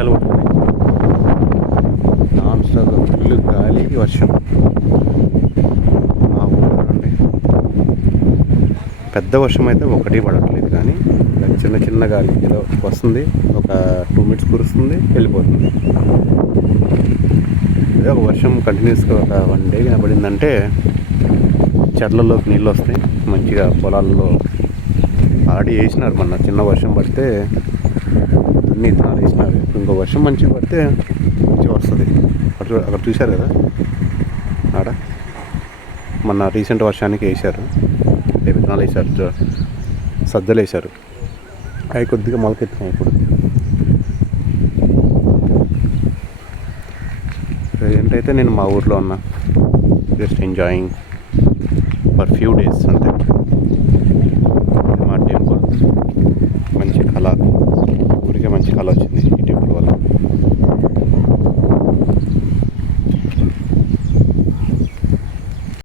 వర్షాలు పడుతున్నాయి. Non stop full గాలి వర్షం. మా ఊళ్ళో అండి పెద్ద వర్షం అయితే ఒకటి పడట్లేదు, కానీ చిన్న చిన్న గాలి ఏదో వస్తుంది, ఒక 2 minutes కురుస్తుంది, వెళ్ళిపోతుంది. అదే ఒక వర్షం కంటిన్యూస్గా ఒక 1 day పడిందంటే చెర్లలోకి నీళ్ళు వస్తాయి మంచిగా. పొలాల్లో ఆడి వేసినారు, మొన్న చిన్న వర్షం పడితే అన్ని విత్తనాలు వేసినారు. ఇంకో వర్షం మంచిగా పడితే మంచిగా వస్తుంది. అక్కడ చూశారు కదా, ఆడ మొన్న రీసెంట్ వర్షానికి వేశారు, విత్తనాలు వేశారు, సజ్జలు వేశారు. అవి కొద్దిగా మొలకెత్తినాయి. ఇప్పుడు ప్రజెంట్ అయితే నేను మా ఊర్లో ఉన్నా, just enjoying for few days అంతే.